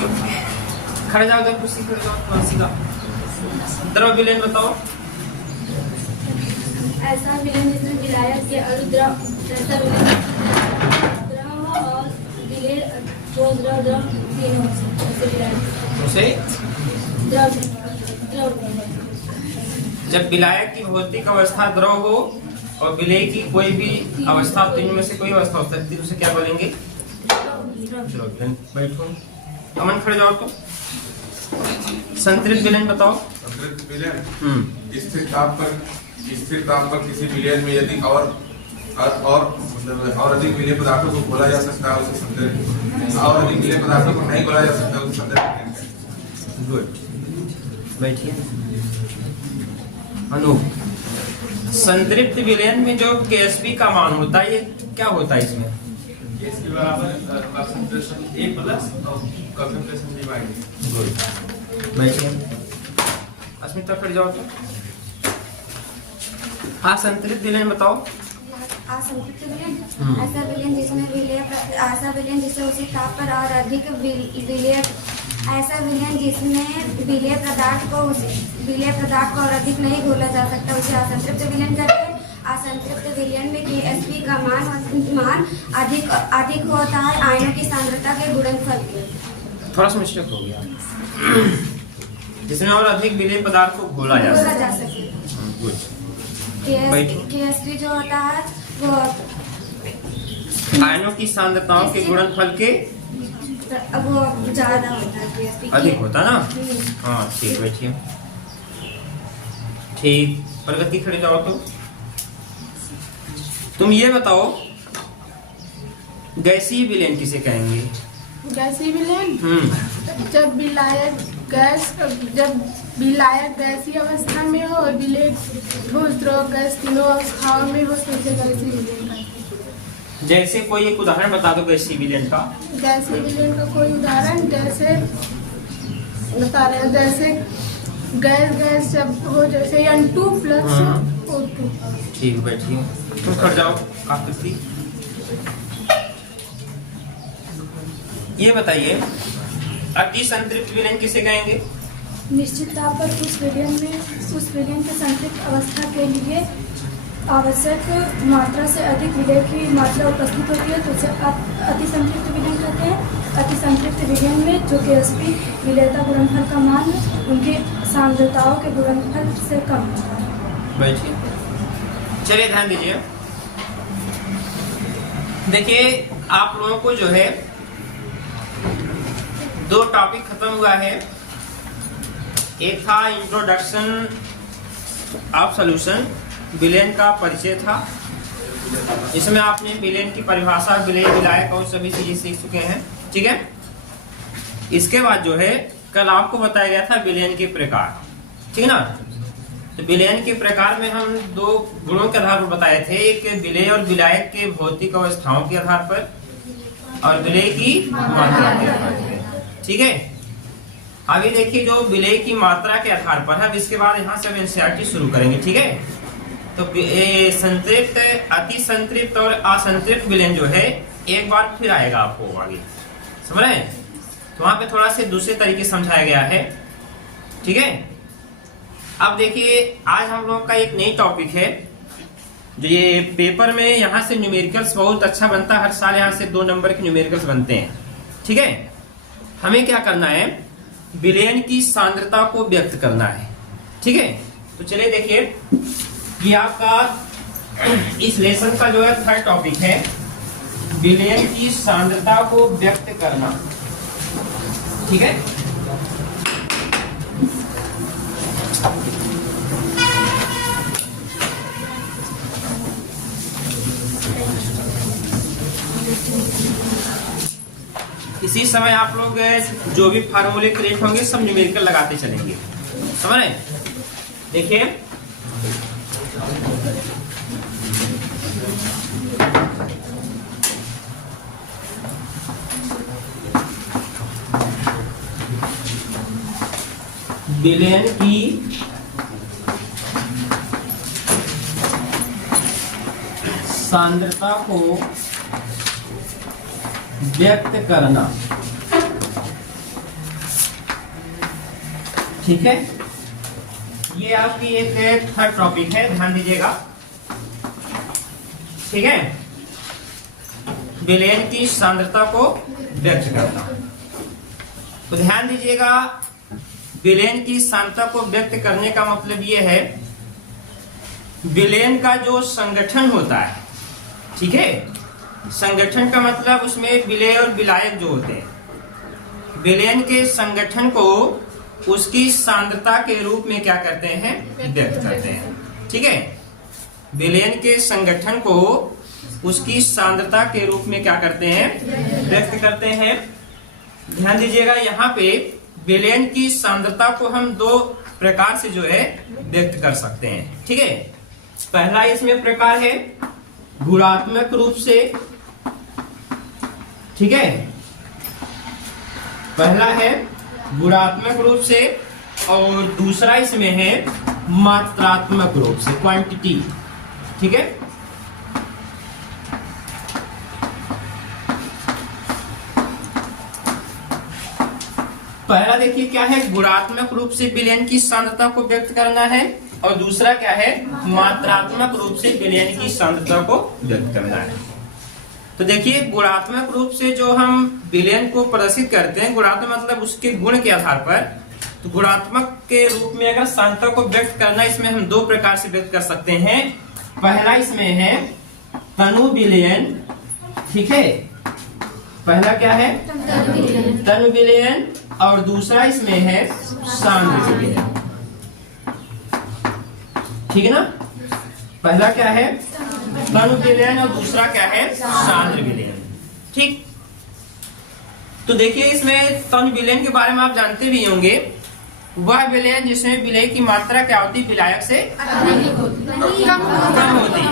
खड़े जाओ, जब कुर्सी खड़े जाओ, तुलसी का द्रव विलयन बताओ। ऐसा विलयन जिसमें विलायक के अणु द्रव ऐसा विलयन द्रव और विलय द्रव तीनों उसे द्रव जब विलायक की भौतिक अवस्था द्रव हो और विलय की कोई भी अवस्था, तीनों में से कोई अवस्था हो सकती है, उसे क्या बोलेंगे? द्रव विलयन। बैठो, अमन खड़े जाओ। तो संतृप्त विलयन बताओ। संतृप्त विलयन स्थिर ताप पर किसी विलयन में यदि और अधिक विलय पदार्थों को घोला जा सकता है उसे संतृप्त, और अधिक विलय पदार्थों को नहीं घोला जा सकता उसे संतृप्त। गुड, बैठिए। अनु, संतृप्त विलयन में जो KSP का मान होता है, ये क्या होता है इसमें? इसके बराबर कंसंट्रेशन A प्लस और कंसंट्रेशन B माइनस। गुड, बैठिए। अस्मिता खड़े जाओ। तो असंतृप्त विलयन बताओ। असंतृप्त विलयन ऐसा विलयन जिसमें जिसे उसी ताप पर और अधिक विलय ऐसा विलयन जिसमें विलय पदार्थ को और अधिक नहीं घोला जा सकता उसे असंतृप्त विलयन कहते हैं। असंतृप्त विलयन में KSP का मान अधिक होता है आयनों की सांद्रता के गुणनफल के। थोड़ा सा मिस्टेक हो गया, जिसमें और अधिक विलय पदार्थ को घोला जा सके। गुड। KSP जो होता है वो आयनों की सांद्रताओं के गुणनफल के वो ज्यादा होता है KSP अधिक होता ना। हाँ ठीक, बैठिए। ठीक, प्रगति खड़े जाओ। तो तुम ये बताओ, गैसीय विलयन किसे कहेंगे? गैसीय विलयन जब विलायक गैसीय अवस्था में हो और विलय ठोस द्रव गैस तीनों अवस्थाओं में हो तो उसे गैसीय विलयन कहते हैं। जैसे कोई एक उदाहरण बता दो गैसीय विलयन का। गैसीय विलयन का कोई उदाहरण जैसे बता रहे हैं, जैसे गैस जब हो जैसे N2 प्लस O2। ठीक, बैठिए। तुम खड़ जाओ। आकृति, ये बताइए, अति संतृप्त विलयन किसे कहेंगे? निश्चित ताप पर उस विलयन के संतृप्त अवस्था के लिए आवश्यक मात्रा से अधिक विलय की मात्रा उपस्थित होती है तो उसे अति संतृप्त विलयन कहते हैं। अति संतृप्त विलयन में जो KSP विलयता गुणनफल का मान उनके सांद्रताओं के गुणनफल से कम होता है। बैठिए। चलिए ध्यान दीजिए। देखिए, आप लोगों को जो है 2 टॉपिक खत्म हुआ है। एक था इंट्रोडक्शन ऑफ सॉल्यूशन, विलयन का परिचय था। इसमें आपने विलयन की परिभाषा, विलय, विलायक और सभी चीजें सीख चुके हैं। ठीक है। इसके बाद जो है कल आपको बताया गया था विलयन के प्रकार। ठीक है ना। तो विलयन के प्रकार में हम 2 गुणों के आधार पर बताए थे, एक विलय और विलायक के भौतिक अवस्थाओं के आधार पर और विलय की मात्रा के आधार पर। ठीक है। अभी देखिए जो विलय की मात्रा के आधार पर है, इसके बाद यहाँ से हम NCERT शुरू करेंगे। ठीक है। तो संतृप्त, अति संतृप्त और असंतृप्त विलयन जो है एक बार फिर आएगा आपको आगे, समझ रहे हैं। तो वहां पे थोड़ा से दूसरे तरीके समझाया गया है। ठीक है। अब देखिए, आज हम लोगों का एक नई टॉपिक है जो ये पेपर में यहाँ से न्यूमेरिकल्स बहुत अच्छा बनता है। हर साल यहाँ से 2 नंबर के न्यूमेरिकल्स बनते हैं। ठीक है। हमें क्या करना है, विलयन की सांद्रता को व्यक्त करना है। ठीक है। तो चलिए देखिए, ये आपका इस लेसन का जो है 3rd टॉपिक है, विलयन की सांद्रता को व्यक्त करना। ठीक है। इसी समय आप लोग जो भी फार्मूले क्रिएट होंगे सब न्यूमेरिकल लगाते चलेंगे, समझ रहे हैं। देखिए, विलयन की सांद्रता को व्यक्त करना। ठीक है, ये आपकी एक थर्ड टॉपिक है, ध्यान दीजिएगा। ठीक है, विलयन की सांद्रता को व्यक्त करना। तो ध्यान दीजिएगा, विलयन की सांद्रता को व्यक्त करने का मतलब ये है, विलयन का जो संगठन होता है, ठीक है, संगठन का मतलब उसमें विलेय और विलायक जो होते हैं, विलयन के संगठन को उसकी सांद्रता के रूप में क्या करते हैं, व्यक्त करते हैं। ठीक है, विलयन के संगठन को उसकी सांद्रता के रूप में क्या करते हैं, व्यक्त करते हैं। ध्यान दीजिएगा, यहाँ पे विलयन की सांद्रता को हम दो प्रकार से जो है व्यक्त कर सकते हैं। ठीक है, पहला इसमें प्रकार है गुणात्मक रूप से। ठीक है, पहला है गुणात्मक रूप से और दूसरा इसमें है मात्रात्मक रूप से, क्वांटिटी। ठीक है, पहला देखिए क्या है, गुणात्मक रूप से विलयन की सांद्रता को व्यक्त करना है, और दूसरा क्या है, मात्रात्मक रूप से विलयन की सांद्रता को व्यक्त करना है। तो देखिए, गुणात्मक रूप से जो हम विलयन को प्रदर्शित करते हैं, गुणात्मक मतलब उसके गुण के आधार पर, तो गुणात्मक के रूप में अगर सांद्रता को व्यक्त करना, इसमें हम दो प्रकार से व्यक्त कर सकते हैं। पहला इसमें है तनु विलयन। ठीक है, पहला क्या है, तनु विलयन, और दूसरा इसमें है सांद्र विलयन। ठीक है ना, पहला क्या है, तनु विलयन, और दूसरा क्या है, सांद्र विलयन। ठीक, तो देखिए, इसमें तनु विलयन के बारे में आप जानते भी होंगे, वह विलयन जिसमें विलय की मात्रा क्या होती है, विलायक से कम होती है।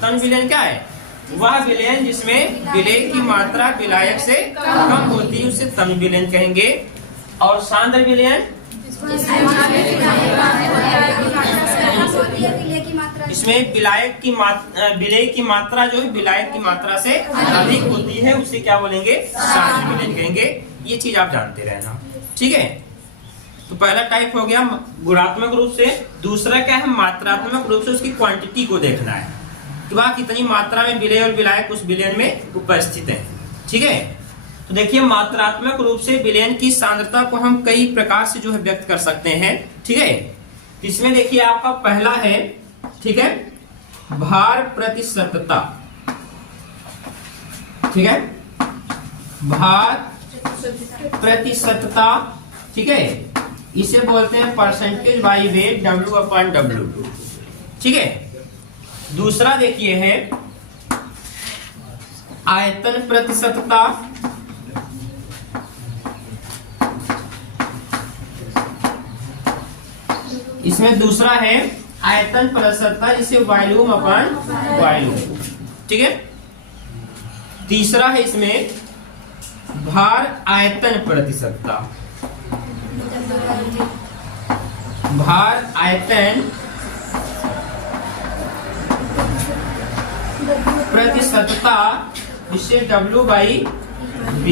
तनु विलयन क्या है, वह विलयन जिसमें विलय की मात्रा विलायक से कम होती है, उसे तनु विलयन कहेंगे। और सांद्र विलयन, इसमें विलायक की विलय की मात्रा जो है विलायक की मात्रा से अधिक होती है, उसे क्या बोलेंगे, सांद्र विलयन कहेंगे। ये चीज आप जानते रहना। ठीक है, तो पहला टाइप हो गया गुणात्मक रूप से, दूसरा क्या है, मात्रात्मक रूप से उसकी क्वांटिटी को देखना है कि वह कितनी मात्रा में विलय और विलायक उस विलयन में उपस्थित है। ठीक है, तो देखिए, मात्रात्मक रूप से विलयन की सांद्रता को हम कई प्रकार से जो है व्यक्त कर सकते हैं। ठीक है, इसमें देखिए आपका पहला है, ठीक है, भार प्रतिशतता। ठीक है, भार प्रतिशतता। ठीक है, इसे बोलते हैं परसेंटेज बाई वेट, W/W। ठीक है, दूसरा देखिए है आयतन प्रतिशतता। इसमें दूसरा है आयतन प्रतिशतता, जिसे वॉल्यूम/वॉल्यूम। ठीक है, तीसरा है इसमें भार आयतन प्रतिशतता, भार आयतन प्रतिशतता, इससे W/V।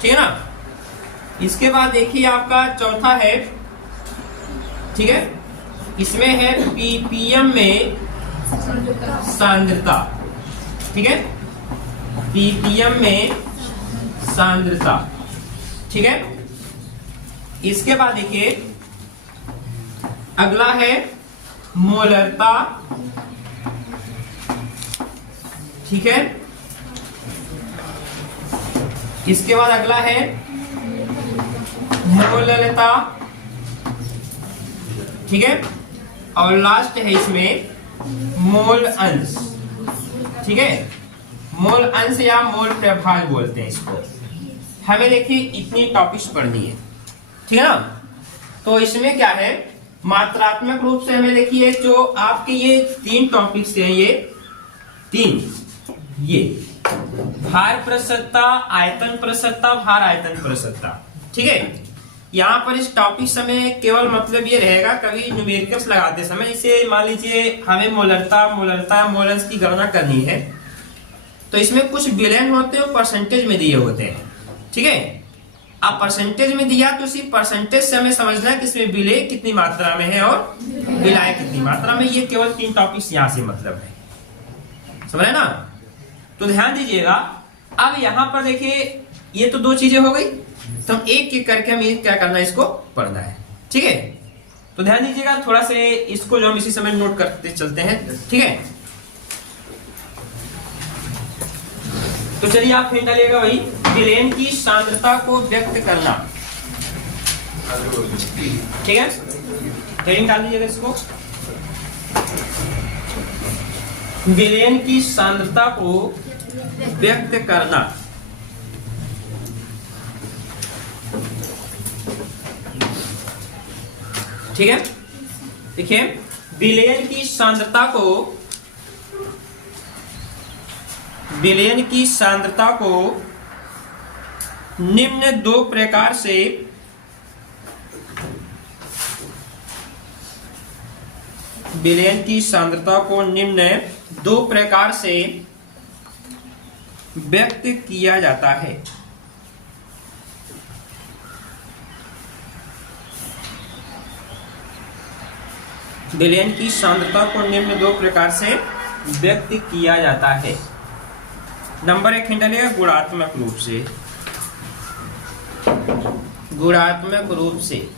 ठीक है ना, इसके बाद देखिए आपका चौथा है, ठीक है, इसमें है ppm में सांद्रता। ठीक है, ppm में सांद्रता। ठीक है, इसके बाद देखिए अगला है मोलरता। ठीक है, इसके बाद अगला है मोललता। ठीक है, और लास्ट है इसमें मोल अंश। ठीक है, मोल अंश या मोल प्रभाव बोलते हैं इसको। हमें देखिए इतनी टॉपिक्स पढ़नी है। ठीक है ना, तो इसमें क्या है, मात्रात्मक रूप से हमें देखिए जो आपके ये 3 टॉपिक्स हैं, ये भार प्रतिशतता, आयतन प्रतिशतता, भार आयतन प्रतिशतता। ठीक है, यहाँ पर इस टॉपिक में केवल मतलब ये रहेगा, कभी न्यूमेरिकल्स लगाते समय, इसे मान लीजिए हमें मोलर्स की गणना करनी है, तो इसमें कुछ विलयन होते हैं, परसेंटेज में दिए होते हैं। ठीक है, अब परसेंटेज में दिया तो उसी परसेंटेज से हमें समझना है कि इसमें विलेय कितनी मात्रा में है और विलायक कितनी मात्रा में। ये केवल 3 टॉपिक्स यहां से मतलब है, समझ रहे ना। तो ध्यान दीजिएगा, अब यहां पर देखिए ये तो 2 चीजें हो गई, तो हम एक एक करके हमें क्या करना है, इसको पढ़ना है, ठीक है। तो ध्यान दीजिएगा, थोड़ा से इसको जो हम इसी समय नोट करते चलते हैं, ठीक है। तो चलिए आप फिर डालिएगा वही, विलेयन की सांद्रता को व्यक्त करना, ठीक है। हेडिंग डाल दीजिएगा इसको, विलेयन की सांद्रता को व्यक्त करना। ठीक है, देखिए विलेयन की सांद्रता को निम्न 2 प्रकार से विलेयन की सांद्रता को निम्न 2 प्रकार से व्यक्त किया जाता है। विलेयन की सांद्रता को निम्न 2 प्रकार से व्यक्त किया जाता है। नंबर 1 हिंट है गुणात्मक रूप से, गुणात्मक रूप से।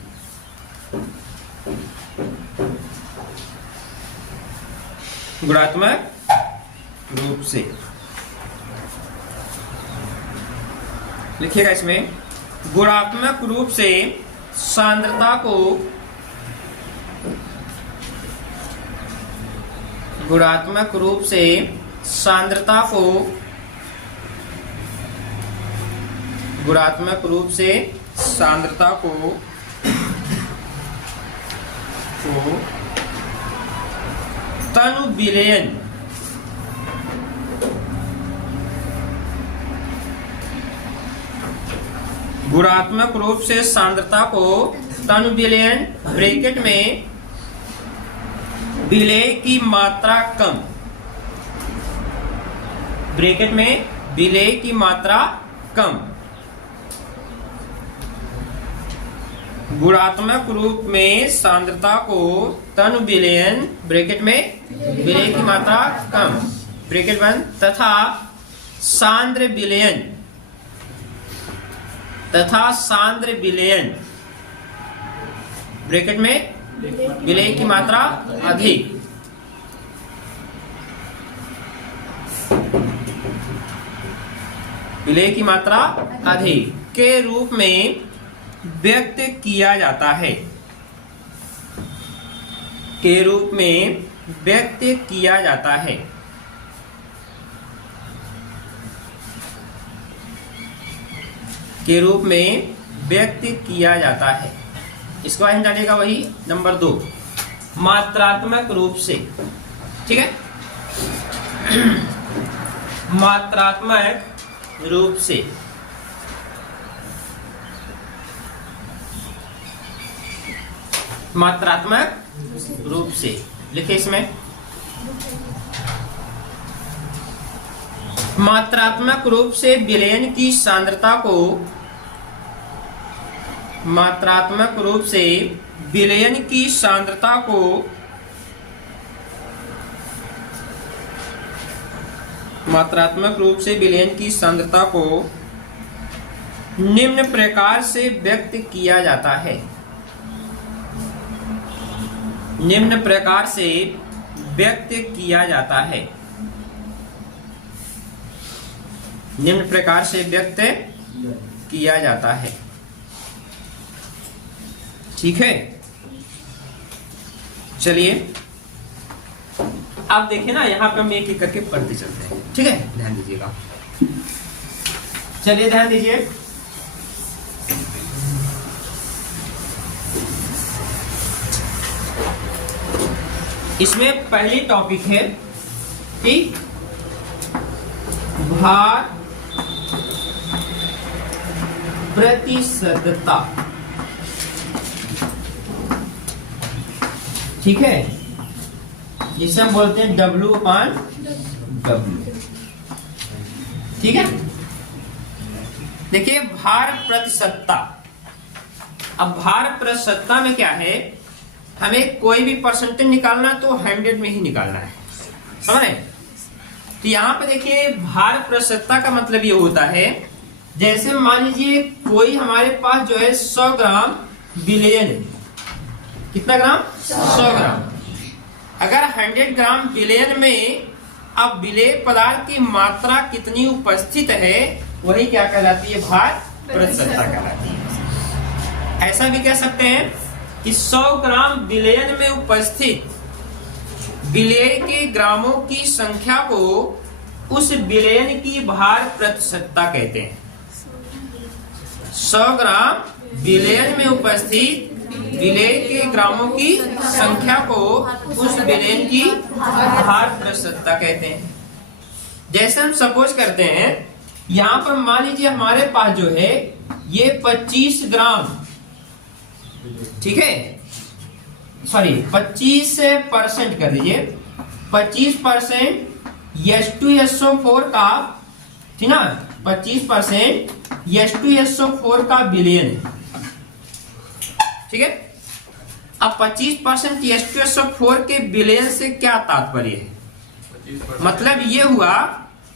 गुणात्मक रूप से लिखिएगा इसमें, गुणात्मक रूप से सांद्रता को, गुणात्मक रूप से सांद्रता को, गुणात्मक रूप से सांद्रता को तनु विलेयन, गुणात्मक रूप से सांद्रता को तनु विलेयन ब्रैकेट में विलेय की मात्रा कम, ब्रैकेट में विलेय की मात्रा कम, गुणात्मक रूप में सांद्रता को तनु विलेयन ब्रैकेट में विलेय की मात्रा कम, ब्रैकेट बंद, तथा सांद्र विलेयन, तथा सांद्र विलेयन ब्रैकेट में विलेय की मात्रा अधिक, विलेय की मात्रा अधिक के रूप में व्यक्त किया जाता है, के रूप में व्यक्त किया जाता है। के रूप में व्यक्त किया जाता है। इसको हम जानेगा वही नंबर 2, मात्रात्मक रूप से, ठीक है। मात्रात्मक रूप से, मात्रात्मक रूप से लिखे इसमें, मात्रात्मक रूप से विलेयन की सांद्रता को, मात्रात्मक रूप से विलेयन की सांद्रता को मात्रात्मक रूप से विलेयन की सांद्रता को निम्न प्रकार से व्यक्त किया जाता है, निम्न प्रकार से व्यक्त किया जाता है, निम्न प्रकार से व्यक्त किया जाता है। ठीक है, चलिए आप देखिए ना, यहां पे हम एक एक करके पढ़ते चलते हैं, ठीक है। ध्यान दीजिएगा, चलिए ध्यान दीजिए। इसमें पहली टॉपिक है कि भार प्रतिशतता, ठीक है, जिसे हम बोलते हैं W/W, ठीक है। देखिए भार प्रतिशतता। अब भार प्रतिशतता में क्या है, हमें कोई भी परसेंटेज निकालना तो 100 में ही निकालना है, समझ रहे? तो यहाँ पे देखिए भार प्रतिशतता का मतलब ये होता है, जैसे मान लीजिए कोई हमारे पास जो है 100 ग्राम विलेयन है। कितना ग्राम? 100 ग्राम। अगर 100 ग्राम विलेयन में अब विलेय पदार्थ की मात्रा कितनी उपस्थित है, वही क्या कहलाती है? भार प्रतिशतता कहलाती है। ऐसा भी कह सकते हैं कि 100 ग्राम विलेयन में उपस्थित विलेय के ग्रामों की संख्या को उस विलेयन की भार प्रतिशतता कहते हैं। 100 ग्राम विलेयन में उपस्थित विलेय के ग्रामों की संख्या को उस विलेयन की भार प्रतिशतता कहते हैं। जैसे हम सपोज करते हैं, यहाँ पर मान लीजिए हमारे पास जो है ये 25 ग्राम, ठीक है, सॉरी 25% कर दीजिए, 25% H2SO4 का, ठीक ना, 25% H2SO4 का विलेयन है, ठीक है। अब 25% H2SO4 के विलेयन से क्या तात्पर्य है? मतलब ये हुआ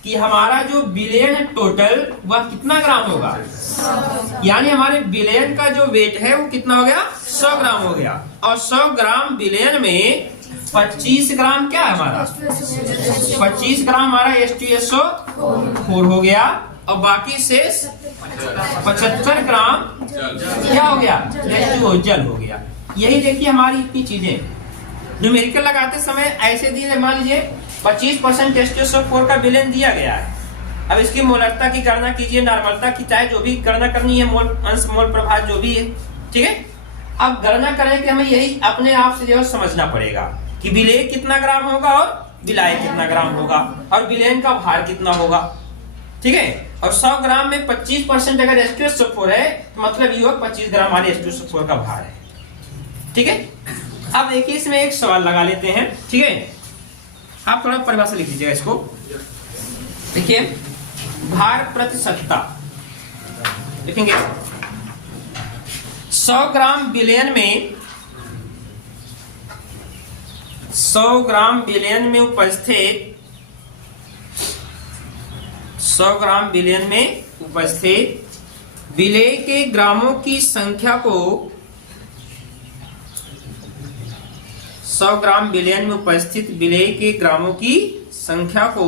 कि हमारा जो विलेयन टोटल वह कितना ग्राम होगा, यानी हमारे विलेयन का जो वेट है वो कितना हो गया? 100 ग्राम हो गया। और 100 ग्राम विलेयन में 25 ग्राम क्या है हमारा? 25 ग्राम हमारा H2SO4 हो गया, और बाकी शेष 75 ग्राम क्या हो गया? H2O जल हो गया। यही देखिए हमारी इतनी चीजें न्यूमेरिकल लगाते समय ऐसे दिए, मान लीजिए 25% H2SO4 का विलेयन दिया गया है। अब इसकी मोलरता की गणना कीजिए, नॉर्मलता की, चाहे जो भी गणना करनी है, मोल अंश मोल प्रभाव जो भी है, ठीक है। अब गणना करें कि हमें यही अपने आप से जो है समझना पड़ेगा कि विलेय कितना ग्राम होगा और विलायक कितना ग्राम होगा और विलेयन का भार कितना होगा, ठीक है। और 100 ग्राम में 25% अगर H2SO4 है तो मतलब ये 25 ग्राम हमारे H2SO4 का भार है, ठीक है। अब देखिए इसमें एक सवाल लगा लेते हैं, ठीक है। आप थोड़ा परिभाषा लिख लीजिएगा इसको। देखिए भार प्रतिशतता लिखेंगे, 100 ग्राम विलेयन में 100 ग्राम विलेयन में उपस्थित 100 ग्राम विलेयन में उपस्थित विलेय के ग्रामों की संख्या को 100 ग्राम विलेयन में उपस्थित विलेय के ग्रामों की संख्या को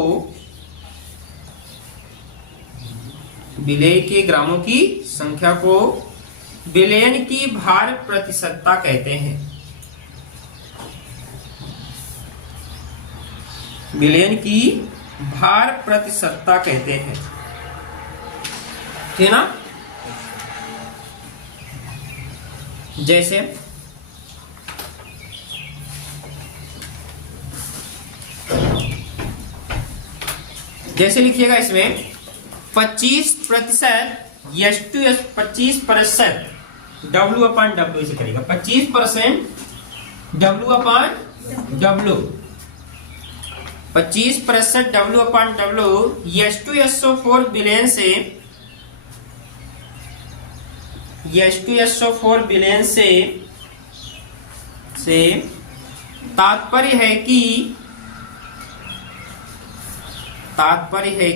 विलेय के ग्रामों की संख्या को विलेयन की भार प्रतिशतता कहते हैं। विलेयन की भार प्रतिशतता कहते हैं, ठीक ना। जैसे जैसे लिखिएगा इसमें 25% H2S 25% W/W से करेगा, 25% W/W, 25% W/W H2SO4 विलेयन से H2SO4 विलेयन से तात्पर्य है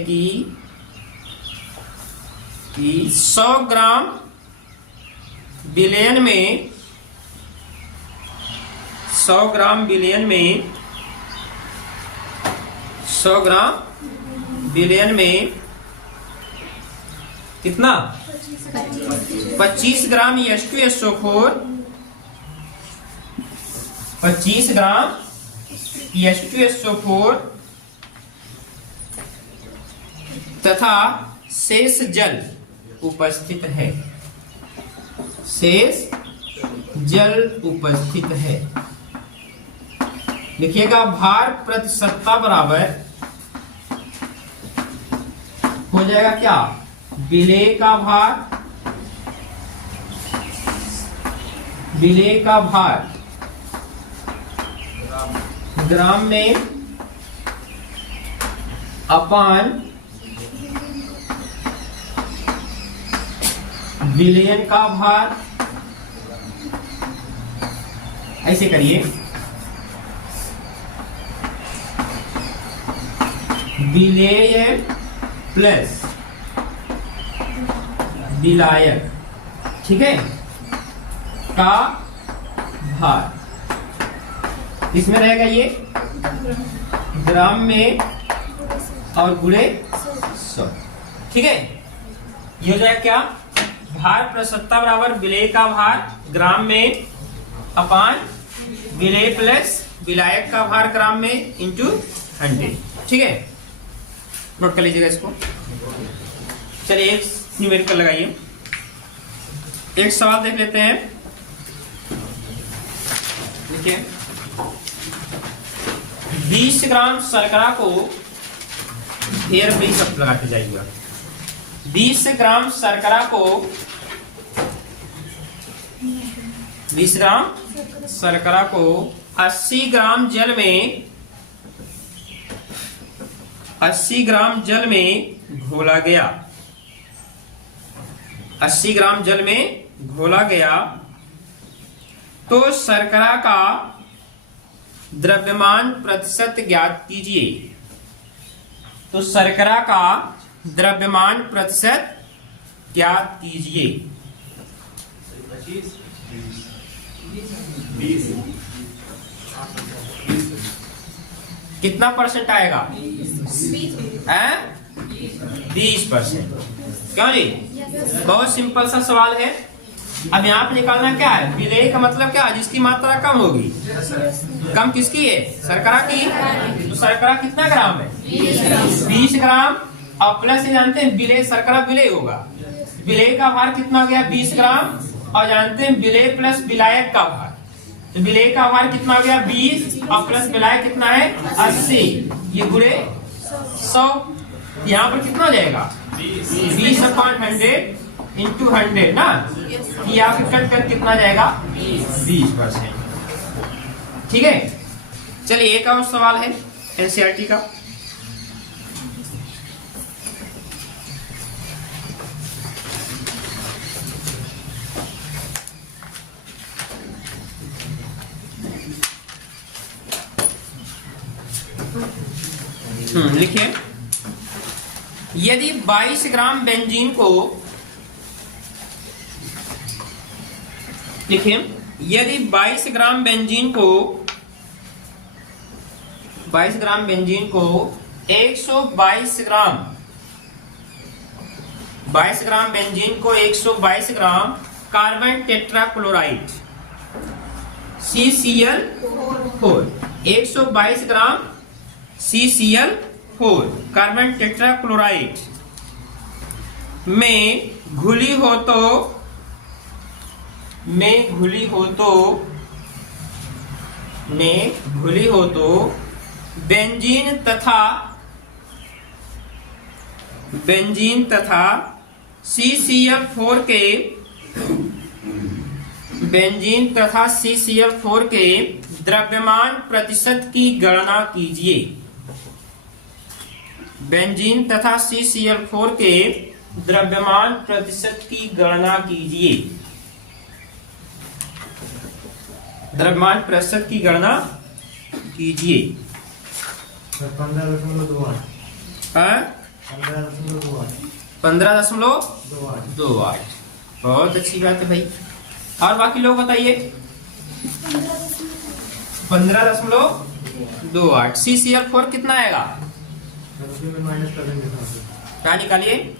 कि 100 ग्राम विलेयन में 100 ग्राम विलेयन में कितना? 25 ग्राम H2SO4, 25 ग्राम H2SO4 तथा शेष जल उपस्थित है, शेष जल उपस्थित है। लिखिएगा भार प्रतिशतता बराबर हो जाएगा क्या? विलेय का भार ग्राम में अपान विलयन का भार, ऐसे करिए, विलेय प्लस विलायक, ठीक है, का भार, इसमें रहेगा ये ग्राम में और गुणे 100, ठीक है। ये हो जाएगा क्या, भार प्रसत्ता बराबर विलेय का भार ग्राम में अपान विलेय प्लस विलायक का भार ग्राम में इंटू 100, ठीक है। नोट कर लीजिएगा इसको। चलिए एक न्यूमेरिकल लगाइए। एक सवाल देख लेते हैं, देखिए 20 ग्राम शर्करा को, फिर 20 लगाते जाइएगा, 20 ग्राम शर्करा को, 20 ग्राम शर्करा को 80 ग्राम जल में, 80 ग्राम जल में घोला गया, 80 ग्राम जल में घोला गया, तो शर्करा का द्रव्यमान प्रतिशत ज्ञात कीजिए। तो शर्करा का द्रव्यमान प्रतिशत ज्ञात कीजिए। 20 कितना परसेंट आएगा? 20%। क्यों जी? बहुत सिंपल सा सवाल है। अब यहाँ पे निकालना क्या है, विलेय का मतलब क्या है, जिसकी मात्रा कम होगी। कम किसकी है? शर्करा की। तो शर्करा कितना ग्राम है? 20 ग्राम। और प्लस ये जानते हैं विलेय, शर्करा विलेय होगा। विलेय का भार कितना गया? 20 ग्राम। और जानते हैं विलेय प्लस विलायक का भार, तो विलेय का भार कितना हो गया? 20 और प्लस विलायक कितना है? 80। ये गुणे 100। यहाँ पर कितना हो जाएगा? 20/100 इंटू 100 ना। यहाँ पे कट कर कितना जाएगा? 20%। ठीक है। चलिए एक और सवाल है एनसीईआरटी का। लिखिए, यदि 22 ग्राम बेंजीन को, लिखिए, यदि 22 ग्राम बेंजीन को, 22 ग्राम बेंजीन को 122 ग्राम, 22 ग्राम बेंजीन को 122 ग्राम कार्बन टेट्राक्लोराइड CCl4, 122 ग्राम CCl4 कार्बन टेट्राक्लोराइड में घुली हो तो बेंजीन तथा CCl4 के द्रव्यमान प्रतिशत की गणना कीजिए। बेंजीन तथा CCl4 के द्रव्यमान प्रतिशत की गणना कीजिए। द्रव्यमान प्रतिशत की गणना कीजिए। 15.28। 15.28। बहुत अच्छी बात है भाई। और बाकी लोग बताइए। 15.28। CCl4 कितना आएगा? क्या निकालिए?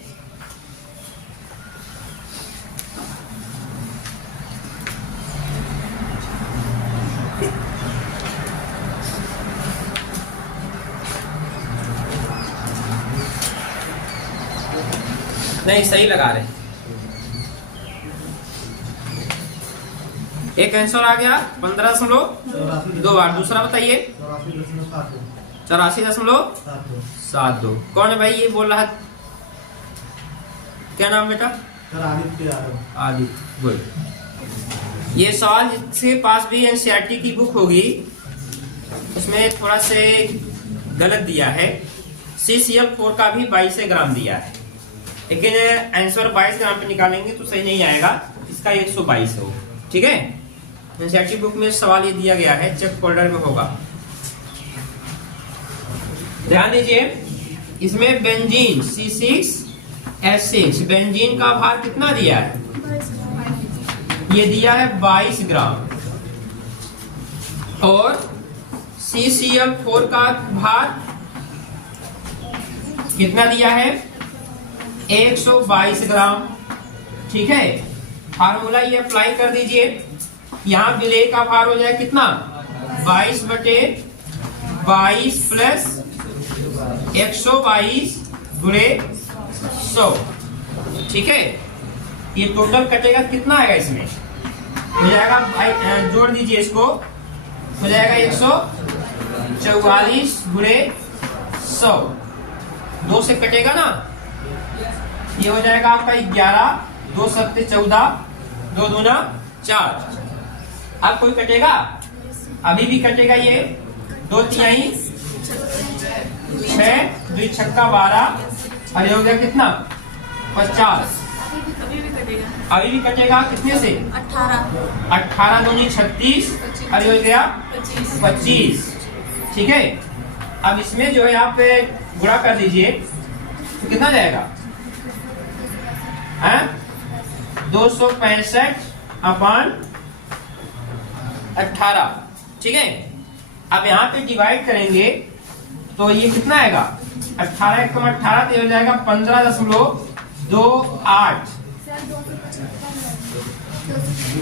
नहीं, सही लगा रहे। एक आंसर आ गया 15.28। दूसरा बताइए। 84.72। कौन है भाई ये बोल रहा है? क्या नाम बेटा? आदित्य। गुड। ये सवाल जिसके पास भी एनसीईआरटी की बुक होगी उसमें थोड़ा से गलत दिया है। CCl4 का भी 22 ग्राम दिया है। लेकिन आंसर 22 ग्राम पे निकालेंगे तो सही नहीं आएगा, इसका 122 हो। ठीक है, एनसीईआरटी बुक में सवाल ये दिया गया है, चेक फोल्डर में होगा। ध्यान दीजिए, इसमें बेंजीन C6H6 बेंजीन का भार कितना दिया है? ये दिया है 22 ग्राम। और CCl4 का भार कितना दिया है? 122 ग्राम। ठीक है, फार्मूला ये अप्लाई कर दीजिए। यहाँ विलेय का भार हो जाए कितना? 22/22 प्लस 122 गुणे 100। ठीक है, ये टोटल कटेगा कितना आएगा? इसमें हो जाएगा, जोड़ दीजिए इसको, हो जाएगा 144 गुणे 100। 2 से कटेगा ना, ये हो जाएगा आपका 11, 2 सत्ते 14, 2 दूना 4। अब कोई कटेगा? अभी भी कटेगा। ये 2 तिहाई 6, 2 छक्का 12, और ये हो गया कितना? 50। अभी भी कटेगा कितने से? 18 दूनी 36, और ये हो गया 25। ठीक है, अब इसमें जो है आप गुणा कर दीजिए तो कितना जाएगा? 265/18। ठीक है, अब यहाँ पे डिवाइड करेंगे तो ये कितना आएगा? 18 × 18 तो हो जाएगा 15.28।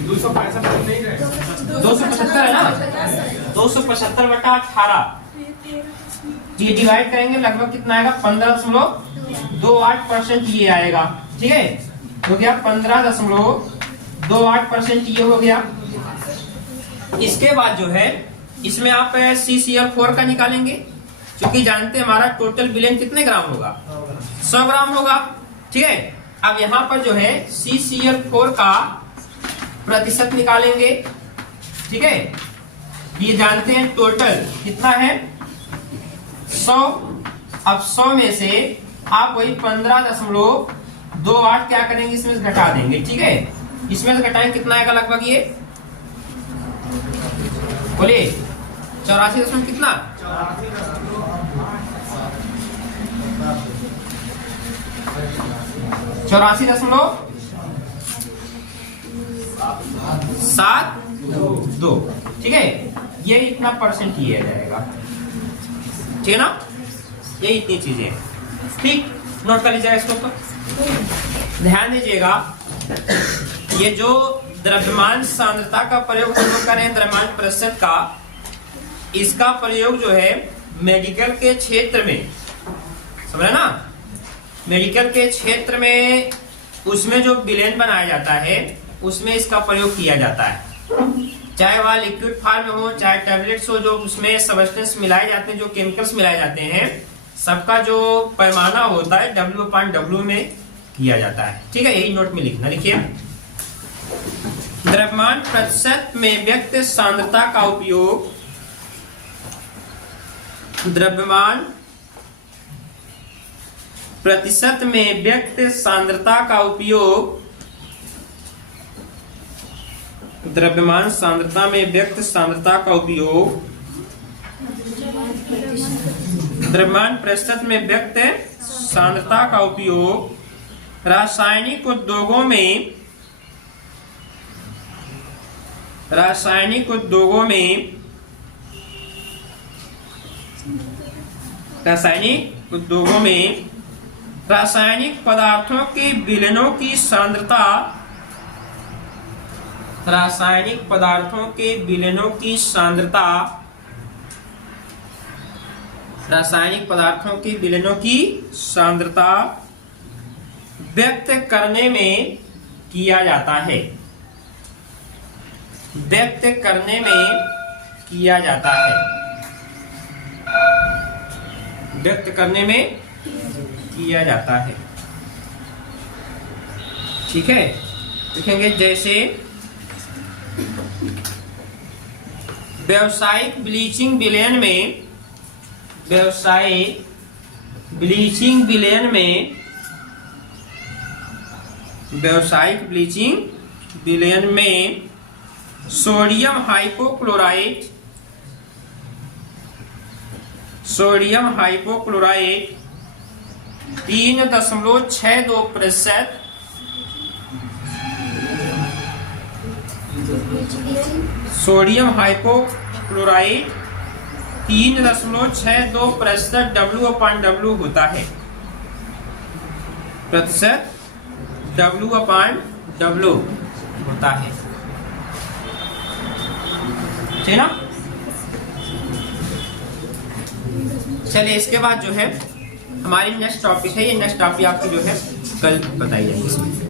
275 है ना? 275/18। ये डिवाइड करेंगे लगभग कितना आएगा? 15.28% ये आएगा। ठीक है, हो गया 15.28%। ये हो गया। इसके बाद जो है इसमें आप CCl4 का निकालेंगे, क्योंकि जानते हैं हमारा टोटल विलेन कितने ग्राम होगा? 100 ग्राम होगा। ठीक है, अब यहाँ पर जो है CCl4 का प्रतिशत निकालेंगे। ठीक है, ये जानते हैं टोटल कितना है? 100। अब 100 में से आप वही 15.28 क्या करेंगे? इसमें से घटा देंगे। ठीक है, इसमें से घटाएंगे कितना आएगा लगभग? ये बोलिए 84 कितना? 84.72। ठीक है, ये इतना परसेंट ये जाएगा। ठीक है ना, ये इतनी चीजें। ठीक, नोट कर लीजिएगा इसको। तो ध्यान दीजिएगा, ये जो द्रव्यमान सांद्रता का प्रयोग हम लोग करें, द्रव्यमान प्रतिशत का, इसका प्रयोग जो है मेडिकल के क्षेत्र में, समझे ना, मेडिकल के क्षेत्र में उसमें जो विलेन बनाया जाता है उसमें इसका प्रयोग किया जाता है। चाहे वह लिक्विड फॉर्म में हो, चाहे टैबलेट्स हो, जो उसमें सब्सटेंस मिलाए जाते हैं, जो केमिकल्स मिलाए जाते हैं, सबका जो पैमाना होता है W/W में किया जाता है। ठीक है, यही नोट में लिखना। लिखिए, द्रव्यमान प्रतिशत में व्यक्त सांद्रता का उपयोग, द्रव्यमान प्रतिशत में व्यक्त सांद्रता का उपयोग, द्रव्यमान सांद्रता में व्यक्त सांद्रता का उपयोग, द्रव्यमान प्रतिशत में व्यक्त सांद्रता का उपयोग रासायनिक उद्योगों में, रासायनिक उद्योगों में, रासायनिक उद्योगों में रासायनिक पदार्थों के विलयनों की सांद्रता, रासायनिक पदार्थों के विलयनों की सांद्रता, रासायनिक पदार्थों के विलयनों की सांद्रता व्यक्त करने में किया जाता है, व्यक्त करने में किया जाता है, व्यक्त करने में किया जाता है। ठीक है, लिखेंगे जैसे व्यावसायिक ब्लीचिंग विलयन में, व्यावसायिक ब्लीचिंग विलयन में व्यावसायिक ब्लीचिंग विलयन में sodium hypochlorite 3.62% sodium hypochlorite 3.62% W/W होता है, प्रतिशत W/W होता है, ठीक ना। चलिए इसके बाद जो है हमारी नेक्स्ट टॉपिक है, ये नेक्स्ट टॉपिक आपकी जो है कल बताई जाएगी।